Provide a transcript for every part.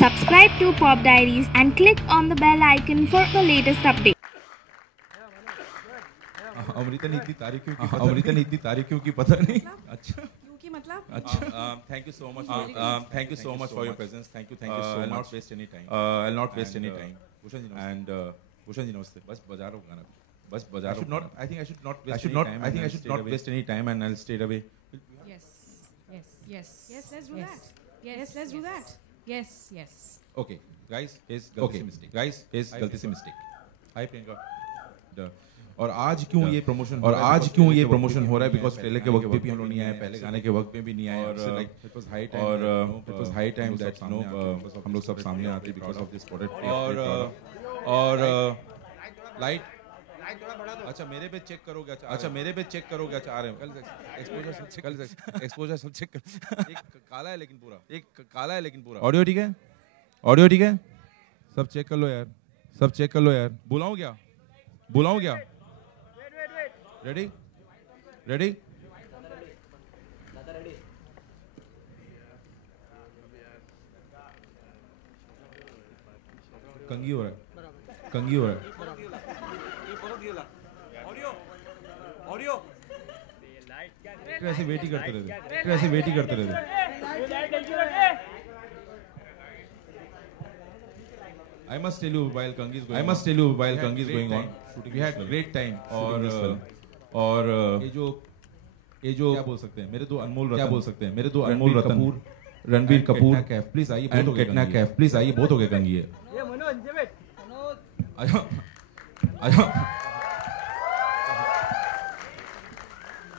Subscribe to Pop Diaries and click on the bell icon for the latest update. Amrita ने इतनी तारीफ क्यों की पता नहीं। अच्छा मतलब thank you so much for your presence. Thank you so much. I'll not waste any time. Bhushan ji and Bhushan ji namaste. बस बजा रहा हूँ गाना, बस बजा रहा हूँ। I think I should not waste any time and I'll straight away. Yes, let's do that. Yes. Okay, guys, is गलती से mistake. Hi Priyanka. और आज क्यों ये प्रमोशन हो रहा है बिकॉज ट्रेलर के वक्त पे भी हम लोग नहीं आए, पहले गाने के वक्त में भी नहीं आए, और it was high time that हम लोग सब सामने आते बिकॉज ऑफ दिस प्रोडक्ट। और लाइट अच्छा मेरे पे चेक करोगे, अच्छा आ रहे हैं कल एक्सपोजर सब चेक कर। एक काला है लेकिन पूरा ऑडियो ठीक है, सब चेक कर लो यार, बुलाऊं क्या? रेडी कंगी हो रहा है ऐसे वेट ही करते रहते। I must tell you while Kangi is going on, we had great time और ये जो क्या बोल सकते हैं, मेरे दो अनमोल रतन रणबीर कपूर प्लीज आइए, प्लीज आइए, बहुत हो गए कंगी है।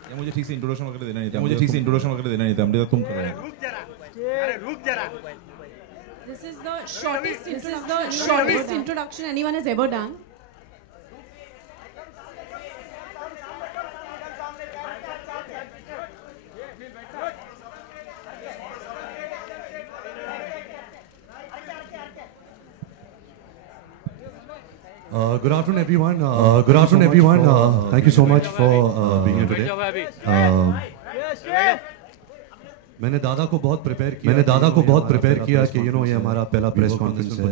ये मुझे ठीक से इंट्रोडक्शन वगैरह देना नहीं था, हमने तुम कर रहे हैं। रुक जरा। This is the shortest introduction anyone has ever done. Good afternoon, everyone. Thank you so much for being here today. मैंने दादा को बहुत प्रिपेयर किया कि ये हमारा पहला प्रेस कॉन्फ्रेंस है।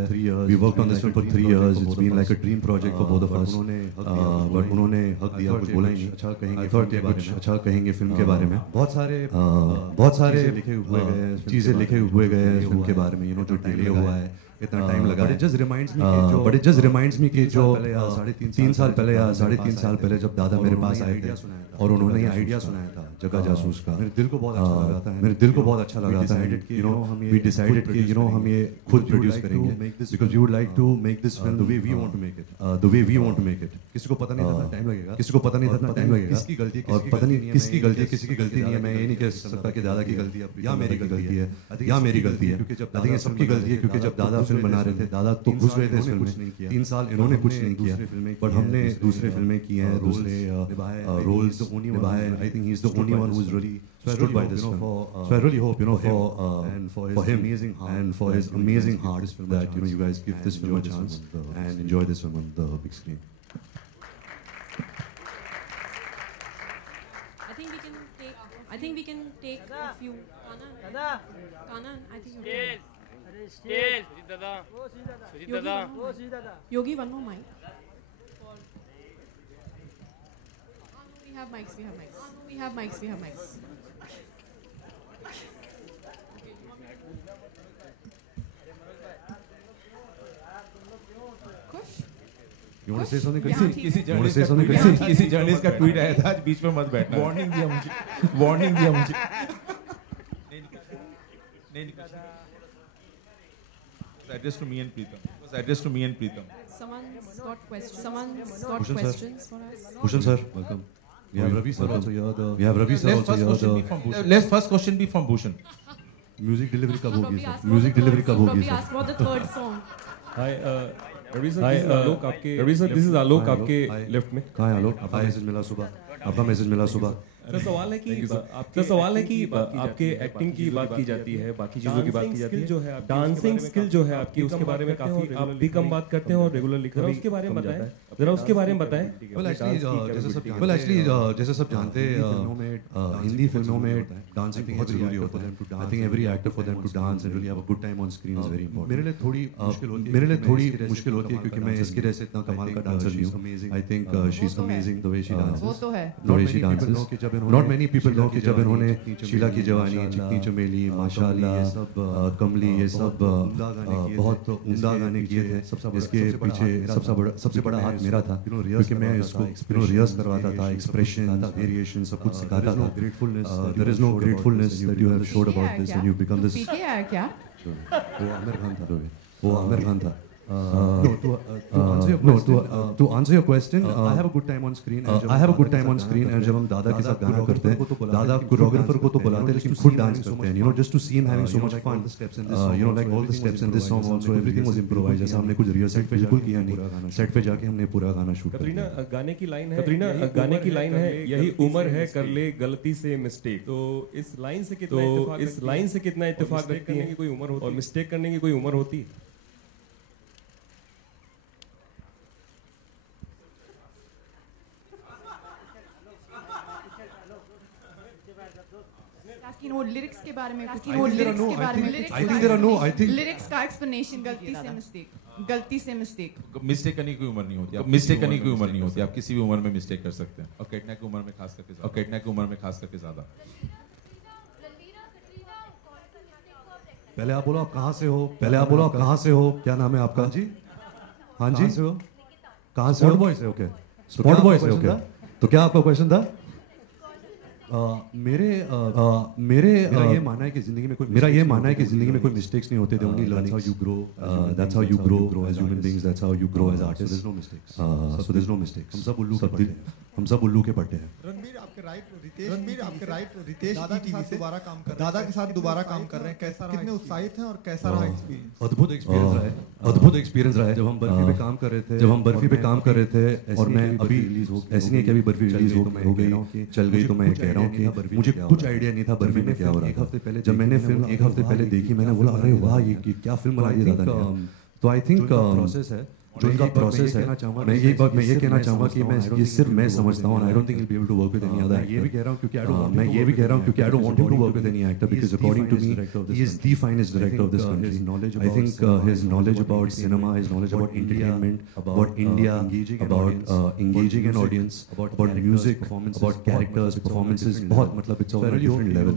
We worked on this film for 3 years. It's been like a dream project for both of us. But उन्होंने हक दिया, कुछ बोला ही नहीं। I thought कुछ अच्छा कहेंगे फिल्म के बारे में। बहुत सारे चीजें लिखे हुए गए फिल्म के बारे में, जो डिले हुआ है, इतना टाइम लगा। But it just reminds me कि जो 3 साल पहले या 3.5 साल पहले जब दादा मेरे पास आए थे और उन्होंने ये आइडिया सुनाया था जगह जासूस का, मेरे दिल को बहुत अच्छा लगा था। We decided कि हम ये खुद प्रोड्यूस करेंगे because we would like to make this film the way we want to make it. किसी को पता नहीं था टाइम लगेगा, किसकी गलती और पता नहीं किसकी गलती नहीं है। मैं ये नहीं कह सकता कि दादा की गलती है या मेरी गलती है, क्योंकि जब दादा सबकी गलती है, क्योंकि जब दादा फिल्म बना रहे थे, दादा तो घुस गए थे इस फिल्म में। 3 साल इन्होंने कुछ नहीं किया, बट हमने दूसरे फिल्में की हैं, दूसरे रोल्स निभाए। I think he's the only one who's really stood by this film. So I really hope for him and for his amazing heart that you guys give this film a chance and enjoy this film on the big screen. I think we can take a few. Kanan, I think Yogi, one more mic. We have mics. Kush? You want to say something? किसी journalist का tweet आया था, आज बीच में मत बैठना। Warning दिया मुझे। Address to me and Preetham. Someone's got questions for us. Bhushan sir, welcome. We have Ravi sir also here. Let's first question be from Bhushan. Music delivery कब होगी sir? Probably ask for the third song. Hi, Ravi sir, this is Alok आपके left में। कहाँ है आलोक? आपका message मिला सुबह। सवाल है कि आपके एक्टिंग की बात की जाती है, बाकी चीजों की बात की जाती है, जो है डांसिंग स्किल जो है आपकी, उसके बारे में काफी आप भी कम बात करते हैं और रेगुलरली कभी उसके बारे में बताएं, जरा उसके बारे में बताएं। जैसे सब जानते हैं, हिंदी फिल्मों में डांसिंग बहुत जरूरी होता है। I think every actor for them to dance and really have a good time on screen is very important. मेरे लिए थोड़ी मुश्किल होती है क्योंकि मैं इसकी वजह से इतना कमाल का डांसर नहीं हूँ। I think she is amazing the way she dances, वो तो है। The way she dances. Not many people know कि जब इन्होंने शीला की जवानी, चिकनी चमेली, माशाल्लाह, कमली, ये सब बहुत उम्दा गाने किए थे। इसके पीछे सबसे बड़ा हाथ मेरा था क्योंकि मैं इसको रिहर्स करवाता था, एक्सप्रेशन, वेरिएशन सब कुछ सिखाता था। There is no gratefulness that you have showed about this and you become this. PK है क्या? वो आमिर खान था। To answer your question, I have a good time on screen. And जब हम दादा के साथ गाना करते हैं, दादा कोरियोग्राफर को तो बुलाते हैं लेकिन खुद डांस करते हैं. You know, just to see him having so much fun. You know, like all the steps in this song also, everything was improvised. जैसा हमने कुछ रिहर्सल बिल्कुल किया नहीं. सेट पे जाके हमने पूरा गाना शूट किया. कतरीना गाने की लाइन है यही उम्र है कर ले गलती से मिस्टेक. तो इस लाइन से कितना इत्तेफाक रखती है कि कोई उम्र होती है और मिस्टेक करने की कोई उम्र होती है? लिरिक्स के बारे में I think there are no. I think lyrics का एक्सप्लेनेशन गलती से मिस्टेक मिस्टेक करने की उम्र नहीं होती. आप किसी भी उम्र में मिस्टेक कर सकते हैं और कैटना की उम्र में खास करके ज्यादा. पहले आप बोलो आप कहाँ से हो. क्या नाम है आपका? हाँ जी कहाँ से? स्पॉट बॉय से. ओके. तो क्या आपका क्वेश्चन था? मेरा ये मानना है कि जिंदगी में कोई मिस्टेक्स नहीं होते. They only learning. That's how you grow as human beings. That's how you grow as artists. There's no mistakes. So there's no mistakes. हम सब उल्लू के पट्टे हैं. रणबीर आपके राइट रितेश दादा के साथ दोबारा काम कर रहे हैं. कितने उत्साहित हैं और कैसा रहा एक्सपीरियंस? अद्भुत एक्सपीरियंस रहा है. जब हम बर्फी पे काम कर रहे थे और मैं अभी ऐसी नहीं कि अभी बर्फी रिलीज हो गई चल गई तो मैं कह रहा हूँ कि मुझे कुछ आइडिया नहीं था बर्फी में क्या हो रहा था. जब मैंने फिल्म एक हफ्ते पहले देखी मैंने बोला अरे वाह ये क्या फिल्म बनाई है दादा ने. तो आई थिंक प्रोसेस है जो इनका प्रोसेस है. मैं ये कहना चाहूँगा कि ये सिर्फ मैं समझता हूँ. आई don't think he'll be able to work with any other actor. मैं ये भी कह रहा हूँ क्योंकि I don't want him to work with any actor because according to me he is the finest director of this country. I think his knowledge about cinema, his knowledge about entertainment, about India, about engaging an audience, about music, about characters, performances, बहुत मतलब it's all different level.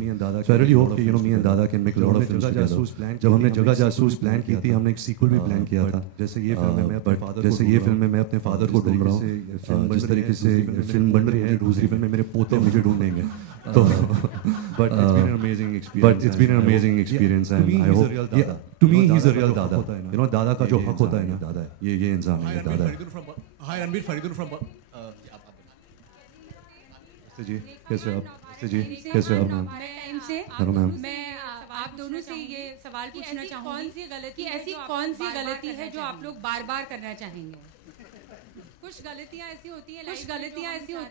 So I really hope कि me and Dada can make a lot of films together. जब हमने जगह जासूस plan की थी हमने एक सीक्वल भी प्लान किया था. जैसे ये फिल्म में मैं अपने फादर को ढूंढ रहा हूँ. जिस तरीके से फिल्म बन रही है दूसरी फिल्म में मेरे पोते मुझे ढूंढेंगे. तो but it's been an amazing experience and I hope to me he's a real Dada. You know दादा का जो हक होता है ना दादा ये इंसान है दादा. Hi रणबीर फरीदुल from जी कैसे आप मैम? Hello ma'am. मैं आप दोनों से ये सवाल पूछना चाहूंगी कि ऐसी कौन सी गलती है जो आप लोग बार बार करना चाहेंगे? कुछ गलतियां ऐसी होती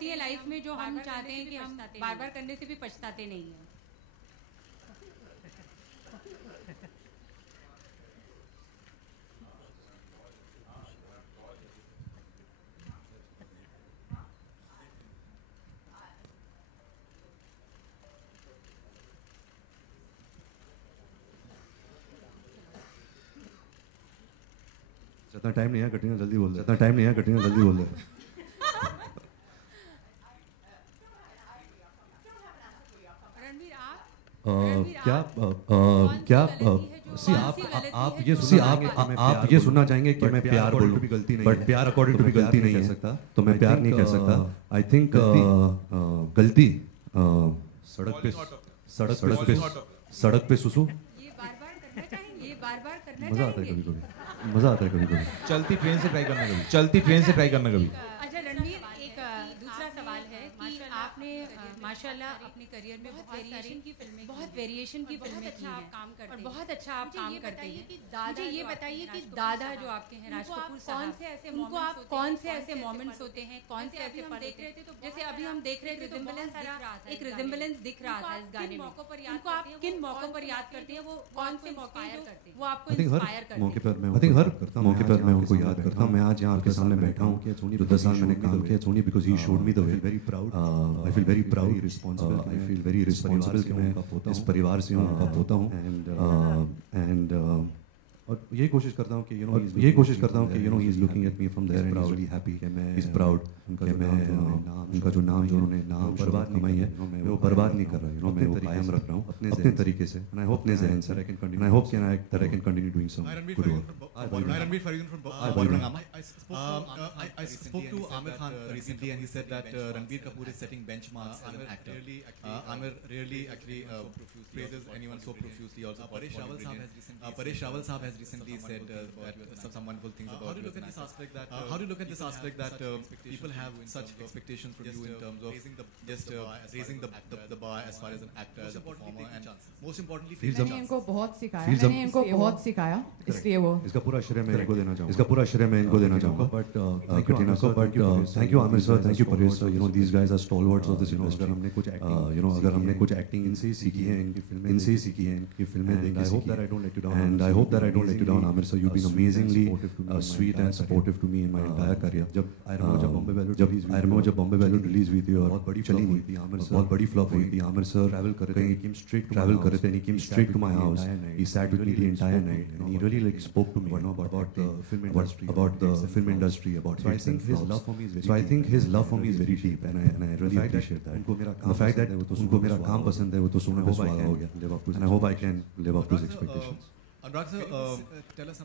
है लाइफ में जो हम चाहते हैं कि हम बार बार करने से भी पछताते नहीं हैं. जितना टाइम नहीं है कटरीना जल्दी बोल दे. क्या आप ये सुनना चाहेंगे कि मैं प्यार बोलूं बट प्यार अकॉर्डिंग टू भी गलती नहीं कह सकता. तो मैं प्यार नहीं कह सकता. आई थिंक गलती सड़क पे सुसु मजा आता है कभी. चलती ट्रेन से ट्राई करना कभी. अच्छा रणबीर एक दूसरा सवाल है कि आपने माशाल्लाह अपने करियर में बहुत वेरिएशन की फिल्में की हैं और बहुत अच्छा आप काम करते हैं। मुझे ये बताइए कि दादा जो आपके हैं राज कपूर साहब, उनको आप कौन से ऐसे मोमेंट्स होते हैं, कौन से ऐसे पल देख रहे थे, तो जैसे अभी हम देख रहे थे तो एक रिजेम्बलेंस दिख रहा था इस गाने में। उनको आप किन मौकों पर याद करते हैं, वो कौन से मौके हैं जो वो आपको इंस्पायर करते हैं? मौके पर मैं उनको याद करता हूँ। मैं आज यहाँ आपके सामने बैठा हूँ जो 10 साल मैंने काम किया Sony, because he showed me the way. I feel very proud, I feel very responsible कि मैं इस परिवार से हूँ, उनका पोता हूँ। एंड और ये कोशिश करता हूँ कि he is looking at me from there and is happy कि मैं इज प्राउड कि मैं उनका जो उन्होंने नाम बर्बाद कमाई है मैं वो बर्बाद नहीं कर रहा हूँ, मैं वो कायम रख रहा हूँ अपने तरीके से। एंड आई होप अपने ज़हन से and I hope that I can continue doing some good work. Ranveer Faridun from Bolrangama. I spoke to Amir Khan recently and he said that Ranbir Kapoor is setting benchmarks as an actor. Amir really actually praises anyone so profusely also. Paresh Rawal Sahab has recently said some wonderful things about how do you look at this aspect that how do you look at this aspect that people have such expectations from you in terms of just raising the bar as far as an actor, as a performer, and most importantly मैंने इनको बहुत सिखाया इसलिए वो इसका पूरा श्रेय मैं इनको देना चाहूँगा बट कटरीना को but thank you Aamir sir, thank you Paresh sir. these guys are stalwarts of this industry. अगर हमने कुछ एक्टिंग इनसे ही सीखी है, इनकी फिल्में देख के सीखी है। And I hope that I don't let you down Amir sir. You've been amazingly sweet and supportive to me in my entire career. I remember जब बॉम्बे वैल्यूड रिलीज हुई थी और चली नहीं थी, आमिर सर बहुत बड़ी फ्लॉप हुई थी। आमिर सर ट्रैवल कर रहे थे, he came straight to my house. He sat with me the entire night and he really like spoke to me about the film industry, about so I think his love for me is very so I think his love for me is very deep and I really appreciate that. The fact that उनको मेरा काम पसंद है वो तो सुनने में स्वागत हो गया and I hope I can live up to his expectations. Anurag sir, tell us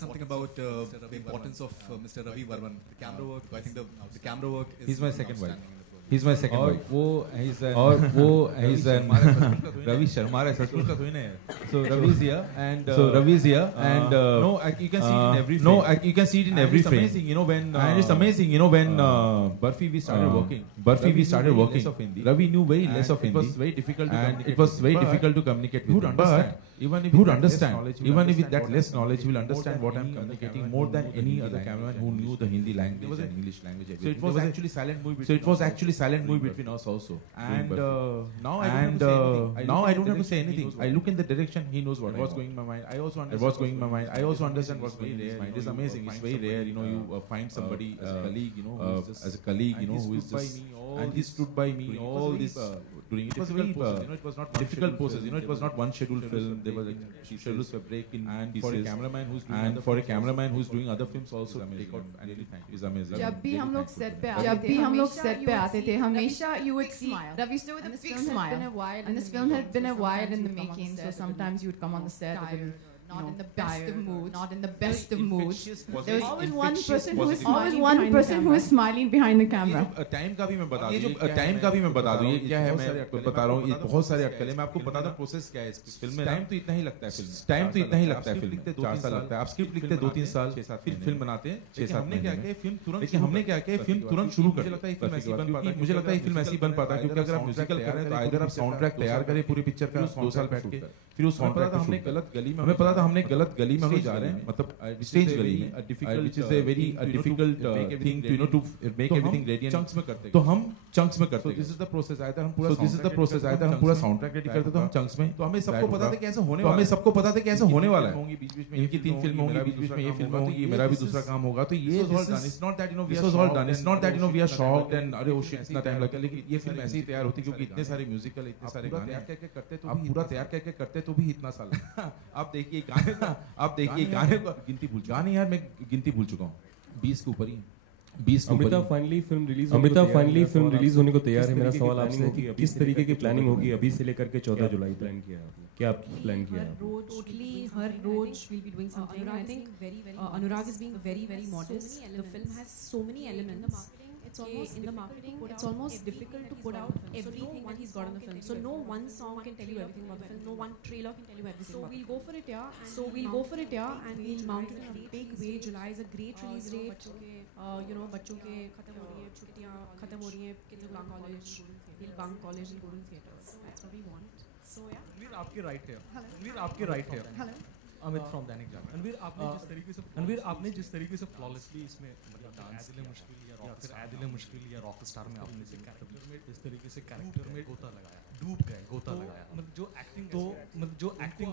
something about the importance of Mr. Ravi Varman. The camera work, I think the camera work is... He's my second wife. He's Ravi Sharma है, सचमुच का थोड़ी नहीं है। So Ravi's here and no, you can see it in every frame. No, you can see it in every frame. And it's amazing, when Barfi we started working. Ravi knew very less of Hindi. It was very difficult to communicate with him. But even if with that less knowledge, he will understand what I'm communicating more than any other cameraman who knew the Hindi language and English language. So it was actually silent movie between us also. And now I don't have to say anything. I look in the direction, he knows what's going in my mind. I also understand what's going in his mind. It's amazing. It's very rare, you find somebody as a colleague, who is just and he stood by me all this during difficult poses. It was not difficult poses. It was not one scheduled film. There was schedules were breaking and for a cameraman who's doing other films also take out and really thank you. It's amazing. जब भी हम लोग set पे आते थे हमेशा you would see Ravi still with a big smile. And this film had been a while in the making, so sometimes you would come on the set not in the best of moods. There was always one person who is smiling behind the camera. Time का भी मैं बता दूं ये क्या है, मैं बता रहा हूँ, ये बहुत सारे अटकलें मैं आपको बता दूं प्रोसेस क्या है इस फिल्म में। टाइम तो इतना ही लगता है फिल्म में 4 साल लगता है। आप स्क्रिप्ट लिखते 2-3 साल, फिर फिल्म बनाते हैं 6-7 हमने क्या किया फिल्म तुरंत शुरू कर लगता है मुझे लगता है फिल्म ऐसी बन पाता है क्योंकि अगर आप म्यूजिकल कर रहे हैं तो अगर आप साउंड ट्रैक तैयार करें पूरी पिक्चर का 2 साल बैठ के, फिर उस साउंड ट्रैक हमने गलत गली में हम जा रहे हैं, मतलब स्टेज गली में, which is a very difficult thing to make everything ready and chunks में करते हैं। तो हम चंक्स में करते हैं। This is the process आया था, हम पूरा साउंड ट्रैक रेडी करते तो हम चंक्स में, तो हमें सबको पता था कैसे होने वाला है। इनकी 3 फिल्में होंगी, बीच में ये फिल्म होगी, मेरा भी दूसरा काम होगा, तो ये it's not that we are shocked and अरे oh shit इतना टाइम लगता है, लेकिन ये फिल्म ऐसे ही तैयार होती क्योंकि इतने सारे म्यूजिकल, इतने सारे गाने पूरा तैयार करते तो भी इतना साल आप देखिए गाने को गिनती भूल चुका हूँ 20 के ऊपर ही। अमिताभ फाइनली फिल्म रिलीज होने को तैयार है। मेरा सवाल आपसे है कि किस तरीके की प्लानिंग होगी अभी से लेकर के 14 जुलाई प्लान किया है, क्या प्लान किया है? हर रोज we'll be doing something. I think Anurag is being very modest. The film has so many elements. it's almost in the marketing, it's almost difficult to put out everything that he's got in the film. So no one song can tell you everything about the film. No one trailer can tell you everything. So we'll go for it here. And we'll mount it in a big way. July is a great release date. You know, बच्चों के खत्म हो रही है, छुट्टियाँ खत्म हो रही हैं, kids will bunk college, they'll bunk college and go to theaters. That's what we want. So yeah. Ranveer आपके राइट है. Hello. अमित फ्रॉम दैनिक जागरण. रणवीर आपने जिस तरीके से फ्लॉलेसली इसमें मतलब डांस दिले मुश्किल या रॉक स्टार में आपने इस तरीके से कैरेक्टर में गोता लगाया मतलब जो एक्टिंग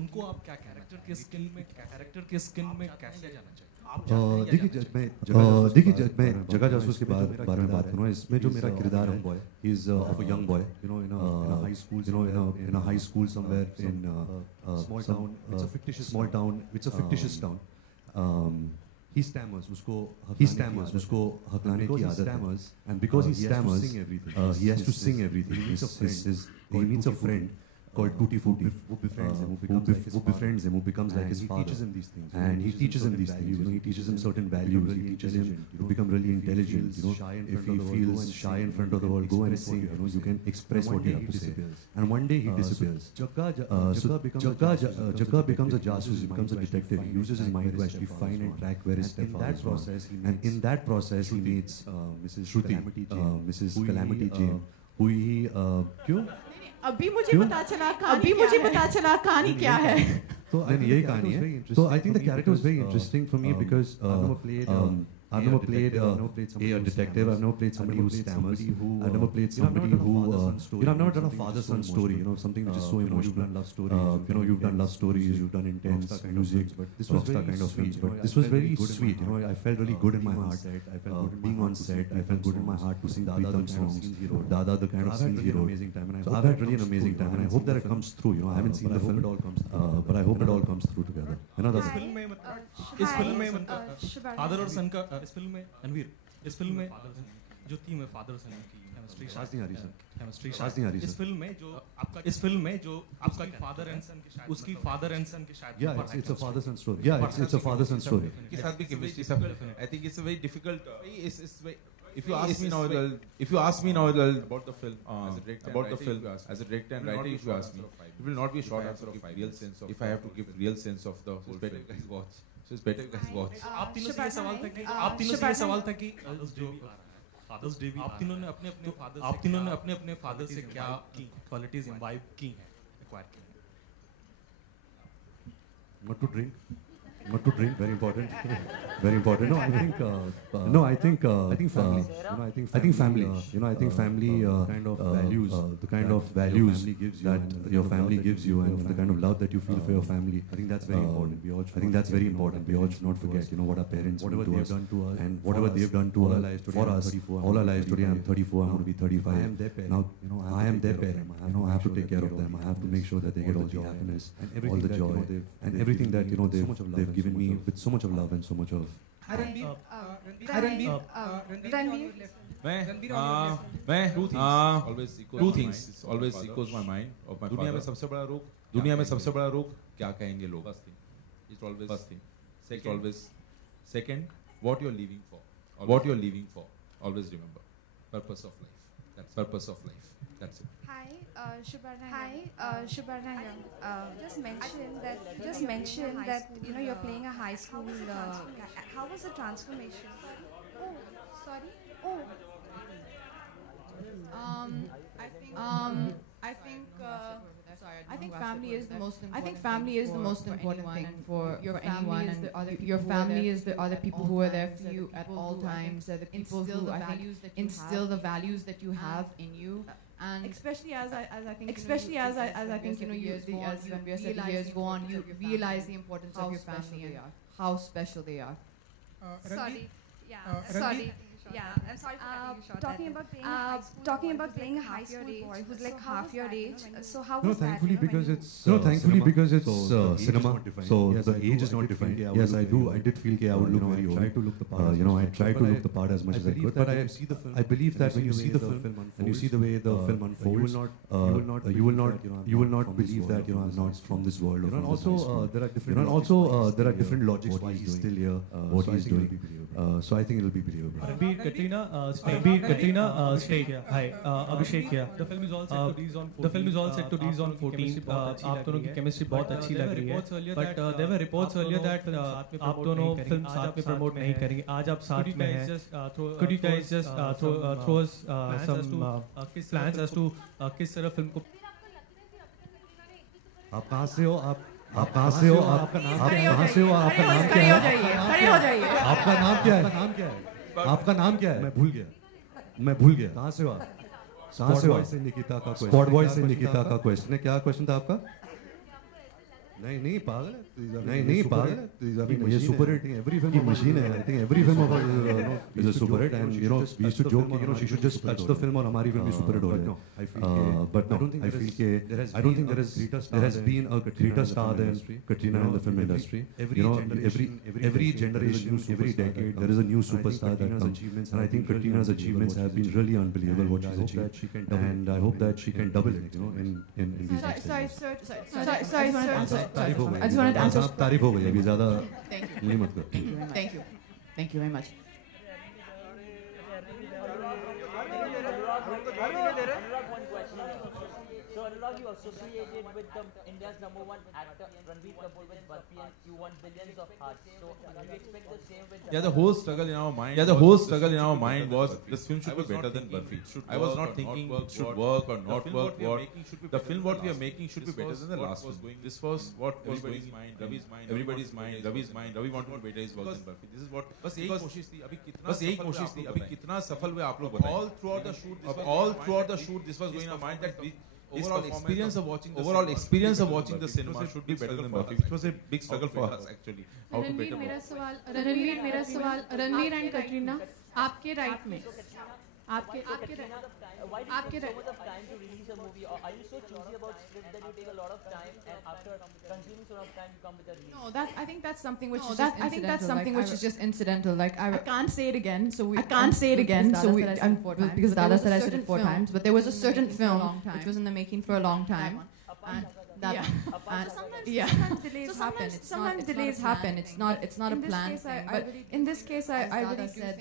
उनको आप क्या कैरेक्टर के स्किन में कैसे जाना चाहिए? देखिए मैं जगह जासूस के बारे में बात करूँ. इसमें जो मेरा किरदार है, he is of a young boy, you know, in a high school, you know, in a high school somewhere in small town. It's a fictitious town. He stammers. उसको हकलाने की आदत है. And because he stammers, he has to sing everything. He meets a friend called Tutti Frutti, who befriends him, who becomes like his father. And he teaches him these things. You know, he teaches him certain values. He teaches him to become really intelligent. You know, if he feels shy in front of the world, go and sing. You know, you can express what you have to say. And one day he disappears. Jagga becomes a jasus. He becomes a detective. He uses his mind to actually find and track where his stepfather is. And in that process, he meets Mrs. Calamity Jane, who he क्यों? अभी मुझे पता चला कहानी क्या है. तो यही कहानी है. So I think the character was very interesting for me because I've never played a detective. I've never played somebody who stammers. I've never played somebody who you know, I've never done a father-son story. You know, something which is so emotional. You know, you've done love stories, you've done intense music, rockstar kind of films. But this was very sweet. You know, I felt really good in my heart. Being on set, I felt good in my heart to sing Pritam songs. Dada, the kind of scenes he wrote. So I've had really an amazing time, and I hope that it comes through. You know, I haven't seen the film, but I hope it all comes through together. इस film में father और सन का इस film में जो theme है father सन की chemistry शादी आ रही सर. इस फिल्म में जो आपका फादर एंड सन की शादी, उसकी फादर एंड सन की शादी. Yeah, it's a father-son story. Yeah, it's a father-son story. के साथ भी केमिस्ट्री सब. I think it's a very difficult. If you ask me now about the film, as a director and writer, if you ask me, it will not be a short answer of real sense of. If I have to give real sense of the whole better guys watch. So it's better guys watch. आप तीनों से ये सवाल था कि जो fathers day भी आप तीनों ने अपने फादर से क्या क्वालिटीज इम्बाइब की हैं, एक्वायर की हैं? Not to drink, very important. No, I think family. I think family. I think family kind of values, the kind of values that your family gives you, and the kind of love that you feel for your family. I think that's very important. We all should not forget, what our parents do to us, and whatever they've done to us, for us, all our lives. Today I'm 34. I'm going to be 35. Now, I am their parent. I have to take care of them. I have to make sure that they get all the happiness, all the joy, and everything that they've given me with so much of love and so much of. Two things always echoes my mind of my दुनिया में सबसे बड़ा रोग क्या कहेंगे लोग? First thing. Second, what you're leaving for. Always remember, purpose of life. That's it. Hi, Shubarna here. Just mention that you're playing a high school. How was the transformation? Oh, sorry. Oh. I think family is the most important thing for anyone, and your family is the other people who are there for you at all times. They're the people who instill the values that you have in you. And especially as I think when the years go on, you realize the importance of your family and how special they are. Sorry. I'm sorry for cutting you short. Talking about playing a high school boy who's like half your age. So how was that? Thankfully because it's cinema. So the age is not defined. Yes, I did feel that I would look very old. I tried to look the part as much as I could. But I believe that when you see the film and you see the way the film unfolds, you will not believe that I'm not from this world. And also there are different logics why he's still here, what he's doing. So I think it will be believable. Katrina, stay here. Hi, Abhishek here. The film is all set to release on 14th. The film is all set to release on 14th. आप दोनों की chemistry बहुत अच्छी लग रही है. But there were reports earlier that आप दोनों film साथ में promote नहीं करेंगे. आज आप साथ में हैं. Could you guys just throw us some plans as to किस तरह film को. आप कहाँ से हो? आप कहाँ से हो? आपका नाम क्या है? खड़े हो जाइए. आपका नाम क्या है? आपका नाम क्या है? मैं भूल गया. कहाँ से हो आप? स्पॉट बॉय से निकिता का क्वेश्चन. क्या क्वेश्चन था आपका? नहीं पागल है. ये सुपर हिट है. एवरी फिल्म मशीन है. I think every film of is a super hit. And we used to joke she should just touch the film और हमारी फिल्म भी सुपर हिट हो जाए. But no, I don't think there has been a greater star than Katrina in the film industry. Every generation, every decade, there is a new superstar that comes. And I think Katrina's achievements have been really unbelievable. What she's achieved, and I hope that she can double it. In these next days. Sorry. तारीफ हो गई. I just wanted to answer. तारीफ हो गई. अभी ज़्यादा नहीं मत कर. Thank you very much. So Anurag, you associated with India's #1 actor Ranbir Kapoor with Barfi, and you won billions of hearts. So do you expect the same with? Yeah, the whole struggle in our mind was this film should be better than Barfi. I was not thinking it should work or not work. The film what we are making should be better than the last film. This was what was going in Ravi's mind, everybody's mind, Ravi's mind. Ravi wanted to better his work than Barfi. This is what बस यही कोशिश थी. अभी कितना सफल हुए आप लोग बताइए. All throughout the shoot, this was going in our mind that overall experience of watching the cinema should be better than Barfi, which was a big struggle for us actually. Ranveer, मेरा सवाल रणवीर एंड कटरीना आपके right में आपके so much of time to release a movie, or are you so choosy about script that you take a lot of time and after consuming so much time you come with a release? No, I think that's something which is just incidental. I think that's something which is just incidental. Like I can't say it again, because Dada said I said it 4 times. But there was a certain film which was in the making for a long time. Sometimes delays happen. It's not a planned thing. But in this case, I really said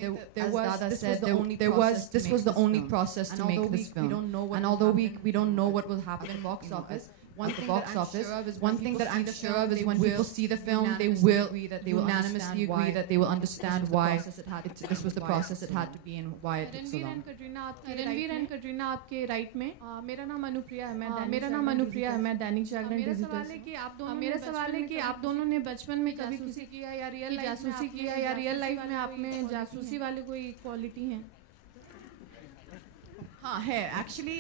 this was the only process to make this film. And although we don't know what will happen in box office. One thing that I'm sure of is when people see the film, they will unanimously agree that they will understand why this was the process it had to be and why it took so long. Ranveer and Katrina आपके right में. मेरा नाम अनुप्रिया है. मैं Dainik Jagran digital से. मेरा सवाल है कि आप दोनों ने बचपन में कभी जासूसी किया या रियल लाइफ में आप में जासूसी वाले कोई क्वालिटी हैं? Actually,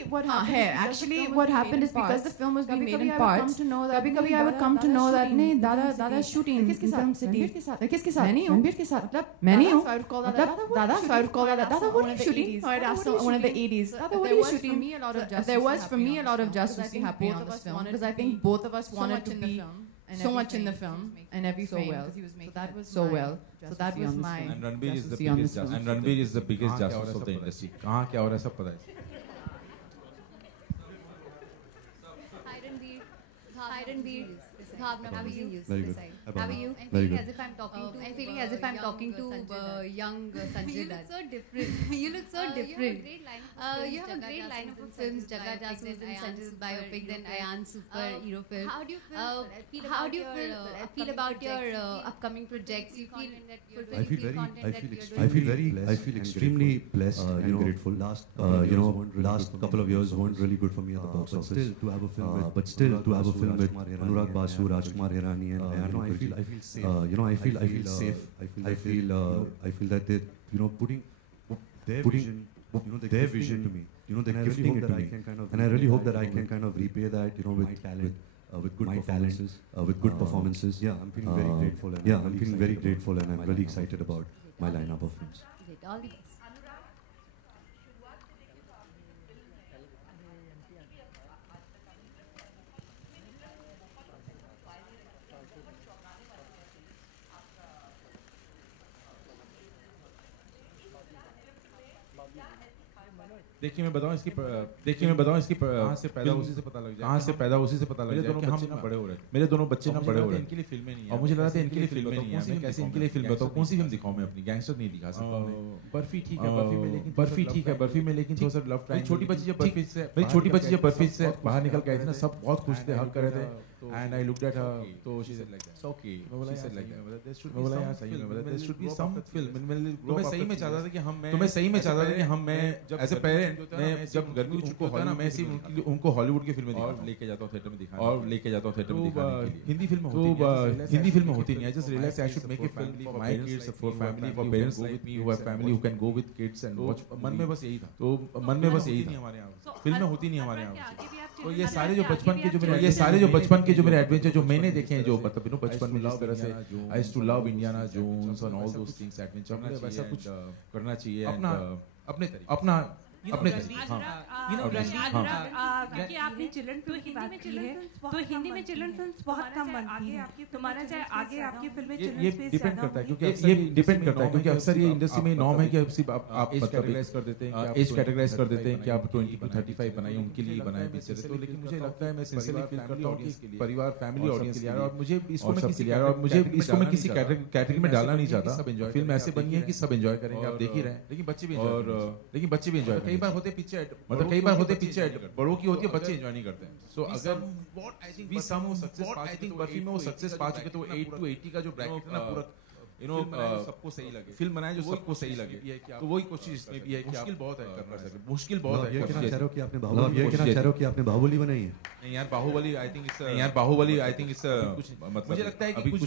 what happened is because the film was being made in parts. कभी I would come to know that नहीं दादा shooting in Film City. किसके साथ? मैं नहीं हूँ. दादा, so I would call that Dada, what are you shooting? Or I'd ask one of the 80s. Dada, what are you shooting? There was for me a lot of jaसूसी happening on this film because I think both of us wanted to be so much in the film and every frame because he was making that so well. So that was my. And Ranbir is the biggest jasus of the industry. कहाँ क्या हो रहा है सब पता है. Hi Ranbir. Bhavna, how are you? Very good. How are you? I'm feeling as if I'm talking to young Sanjay Dutt. So different. You look so different. You have a great lineup of films. Jaga Jasus and Sanjay's biopic, then Ayan superhero film. How do you feel about your upcoming projects? You feel that I feel extremely blessed and grateful. Last couple of years weren't really good for me at the box office. But still to have a film with Anurag Basu, Rajkumar Hirani, and I feel safe. I feel safe. I feel that they, putting their vision to me. They're gifting it to me, and I really hope that I can kind of repay that. With good performances. With good performances. Yeah, I'm feeling very grateful. I'm feeling very grateful, and I'm really excited about my lineup of films. all the best. Manoj. देखिए मैं बताऊं इसकी कहाँ से पैदा उसी से पता लग जाए कि हम ना बड़े हो रहे थे। मेरे दोनों बच्चे ना बड़े हो रहे थे, इनके लिए फिल्में नहीं है, और मुझे लगा था इनके लिए फिल्में नहीं है, मैं कैसे इनके लिए फिल्म बताऊं, कौन सी फिल्म दिखाऊं मैं अपनी, गैंगस्टर नहीं दिखा सकता मैं। बर्फी ठीक है, बर्फी में लेकिन थोड़ा सा लव ट्रायंगल। छोटी बच्ची जब बर्फी से बाहर निकल के आई थी ना, सब बहुत खुश थे, हग कर रहे थे, and I looked at her, तो she said like that, it's okay, she said like that, there should be some film, तो मैं सही में चाहता था कि हम मैं ऐसे पेरेंट, मैं जब गर्मी की छुट्टी होता है ना, मैं सिर्फ उनको हॉलीवुड की फिल्में दिखाता हूँ, लेके जाता हूँ थिएटर में दिखाने, हिंदी फिल्म होती नहीं है, just realize I should make a film for my kids, for family, for parents like me who have family who can go with kids and watch। मन में बस यही था हमारे यहाँ, फिल्में होती नहीं हमारे यहाँ। तो ये सारे जो बचपन के जो मेरे एडवेंचर जो मैंने देखे हैं, जो मतलब बचपन में जिस तरह से I used to love Indiana Jones and all those things, adventure वैसा कुछ करना चाहिए अपना क्योंकि आपने चिल्ड्रन फिल्म की बात की है, तो हिंदी में चिल्ड्रन फिल्म्स बहुत कम बनती हैं, तो माना जाए आगे आपकी फिल्में चिल्ड्रन स्पेस डिपेंड करता है, क्योंकि अक्सर ये इंडस्ट्री में नॉर्म है कि आप एज कैटेगराइज कर देते हैं कि आप 20 to 35 बनाइए, उनके लिए बनाए पिक्चर। तो लेकिन मुझे लगता है मैं सिंसियरली फील करता हूं कि परिवार फैमिली ऑडियंस के लिए, और मुझे इसको मैं किसी कैटेगरी में डालना नहीं चाहता। फिल्म ऐसे बनी है कि सब एंजॉय करेंगे, आप देख ही रहे हैं, लेकिन बच्चे भी एंजॉय कई बार होते पीछे बड़ों की होती है, बच्चे एंजॉय नहीं करते हैं। सो अगर बर्फी में वो सक्सेस पा चुके, तो 8 to 80 का जो ब्रैकेट है ना पूरा, सबको सही लगे, फिल्म बनाए जो सबको सही लगे, तो वही कोशिश इसमें भी है कि मुश्किल बहुत है करना सके, मुश्किल बहुत है। ये कहना चाह रहे हो कि आपने बाहुबली बनाई है? नहीं यार, बाहुबली आई थिंक इट्स मतलब मुझे लगता है कि कुछ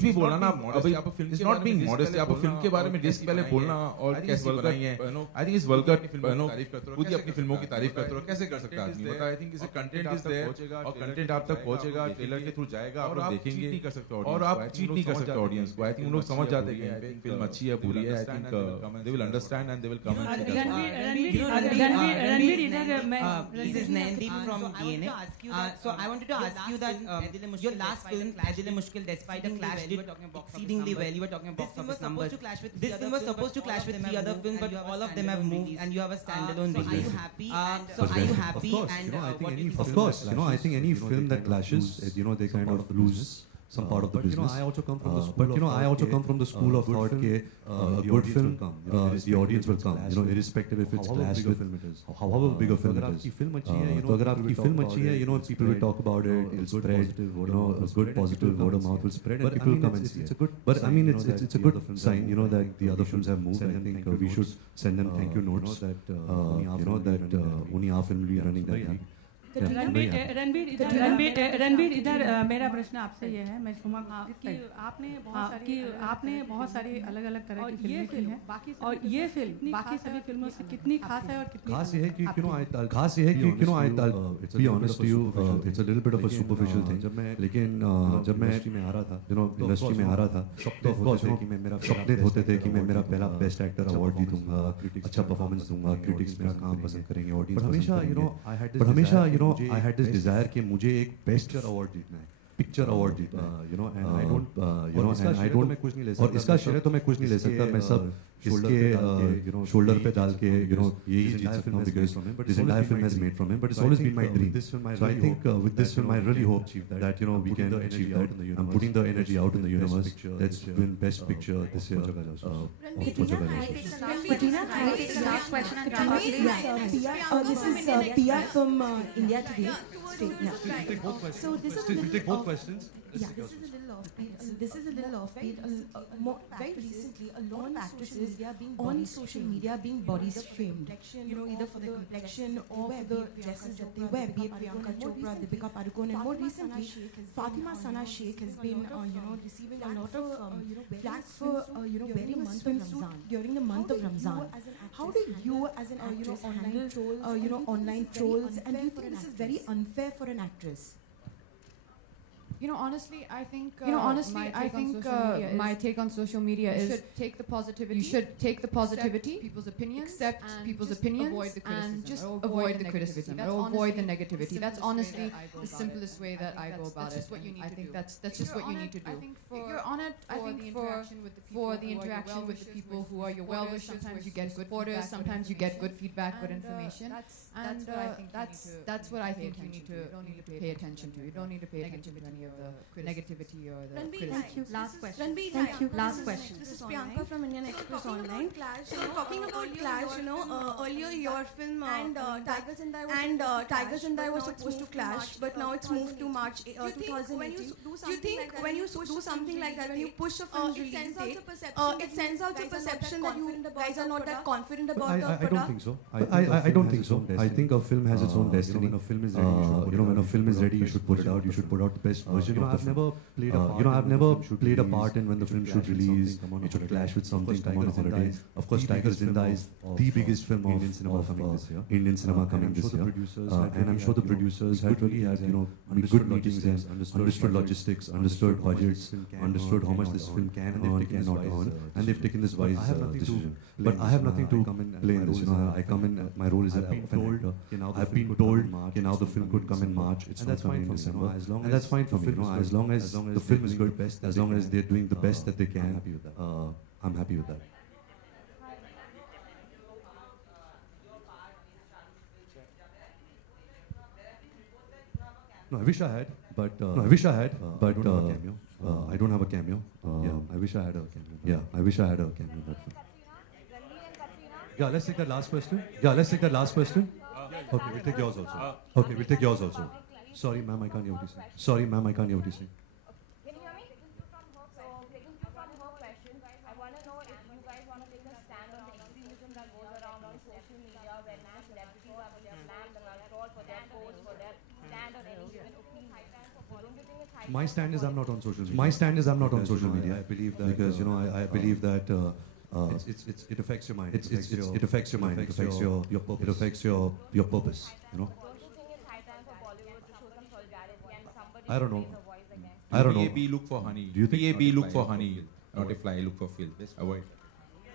भी बोलना ना अभी आप film is not being modest, आप फिल्म के बारे में डिस्क पहले बोलना और कैसे बनाई है, आई थिंक इस वल्गर खुद ही अपनी फिल्मों की तारीफ करते हो, कैसे कर सकता है आदमी, बता। आई थिंक इसे कंटेंट इज देयर, और कंटेंट आप तक पहुंचेगा, ट्रेलर के थ्रू जाएगा, आप देखेंगे, और आप चीट नहीं कर सकते ऑडियंस को। आई थिंक उन लोग समझ जाते हैं कि फिल्म अच्छी है बुरी है, I think they will understand and they will come and Ranveer इधर मैं This is Nandip from DNA. So I wanted to ask you that your last film, Adil Mushkil, despite a clash, did exceedingly well. You were talking about box office numbers. This film was supposed to clash with 3 other films, but all of them have moved, and you have a standalone release. Are you happy? Are you happy? And of course, I think any film that clashes, they kind of lose some part of the business. I also come from the school of thought that a good film, the audience will come, irrespective if it's clashed with however big a film it is. So अगर आपकी film अच्छी है, people will talk about it, it'll spread, a good positive word of mouth will spread, and people will come and see it. But I mean, it's a good sign, that the other films have moved, and I think we should send them thank you notes, that only our film will be running that week. Ranbir इधर मेरा प्रश्न आपसे ये है, मैं सुमा कि आपने बहुत सारी अलग अलग तरह की फिल्में की हैं, और ये फिल्म बाकी सभी फिल्मों से कितनी खास है, और कितनी खास ये है कि to be honest to you, it's a little bit of a superficial thing. लेकिन जब मैं इंडस्ट्री में आ रहा था, तो of course कि मैं मेरा सपने होते थे कि मैं मेरा पहला बेस्ट एक्टर अवार्ड जीतूंगा, अच्छा परफॉर्मेंस दूंगा, क्रिटिक्स मेरा काम पसंद करेंगे, ऑडियंस हमेशा I had this desire कि मुझे एक बेस्ट अवार्ड जीतना है, पिक्चर अवार्ड जीतना है, and I don't, और इसका श्रेय तो मैं कुछ नहीं ले सकता, मैं सब इसके शोल्डर पे डाल के यही जीत सकता हूँ, because this entire film has made from him, but it's always been my dream. So I think with this film I really hope that we can achieve that. I'm putting the energy out in the universe. Let's win best picture this year. This is Pia from India Today. So this is we'll take both questions. This is a little offbeat. Very recently, a lot of actresses on social media being body shamed. Either for the complexion or for the dresses that they wear. Be it Priyanka Chopra, Deepika Padukone, and more recently, Fatima Sana Sheikh has been, receiving a lot of flack for wearing a swimsuit during the month of Ramzan. How do you, as an actress, handle online trolls? And do you think this is very unfair for an actress? You know, honestly, I think my take on social media is you should take the positivity. You should take the positivity. People's opinions. Accept people's opinions. Avoid the criticism. And just avoid the criticism. Or avoid the negativity. That's honestly the simplest way that I go about it. I think that's just what you need to do. You're on it. I think for the interaction with the people who are your well-wishers. Sometimes you get good supporters. Sometimes you get good feedback, good information. And that's what I think you need to pay attention to. You don't need to pay attention to any of the negativity or the criticism. Thank you. Last question. Ranbir, Thank you. Last question. This is Priyanka from Indian Express Online. Talking about Clash, earlier your film and Tiger Zindai was supposed to clash, but now it's moved to March 2018. Do you think when you do something like that, when you push a film release date, it sends out a perception that you guys are not that confident about the product? I don't think so. I don't think so. I think a film has its own destiny. When a film is ready, when a film is ready, you should put it out. You should put out the best version of the film. I've never played a part in when the film should release. It should clash with something, come on a holiday. Of course, Tiger Zinda is the biggest film of Indian cinema coming this year. And I'm sure the producers had really had good meetings and understood logistics, understood budgets, understood how much this film can earn, cannot earn, and they've taken this wise decision. But I have nothing to play in this. I come in. My role is of an actor. I've been told now the film could come in March. It's not coming in December, and that's fine for me. As long as the film is good, as long as they're doing the best that they can, I'm happy with that. No, I wish I had, but I don't have a cameo. I wish I had a cameo. Yeah, I wish I had a cameo in that film. Yeah, let's take that last question. Okay, we'll take yours also. Sorry, ma'am, I can't hear what you're saying. Can you hear me? So, taking cue from her question, I want to know if you guys want to take a stand on the extremism that goes around on social media where now celebrities are with their flags and are trolled for their posts, for their stand or any given opinion. Don't you think it's high time? My stand is I'm not on social media. I believe that because I believe that it affects your mind. It affects your mind. It affects your purpose. It affects your purpose. I don't know. PAB look for honey. Do you think PAB look for honey, not a fly look for Phil? Avoid.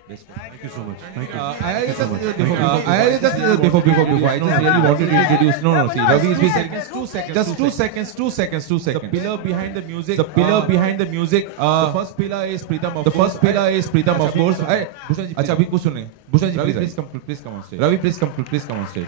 Thank you so much. Thank you. Before I just really wanted to introduce. No. See, Ravi is saying just 2 seconds. The pillar behind the music. The first pillar is Pritam, of course. अच्छा अभी कुछ सुने. Bhushan ji, please come on stage. Ravi, please come on stage.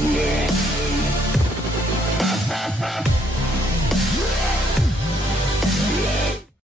Yeah.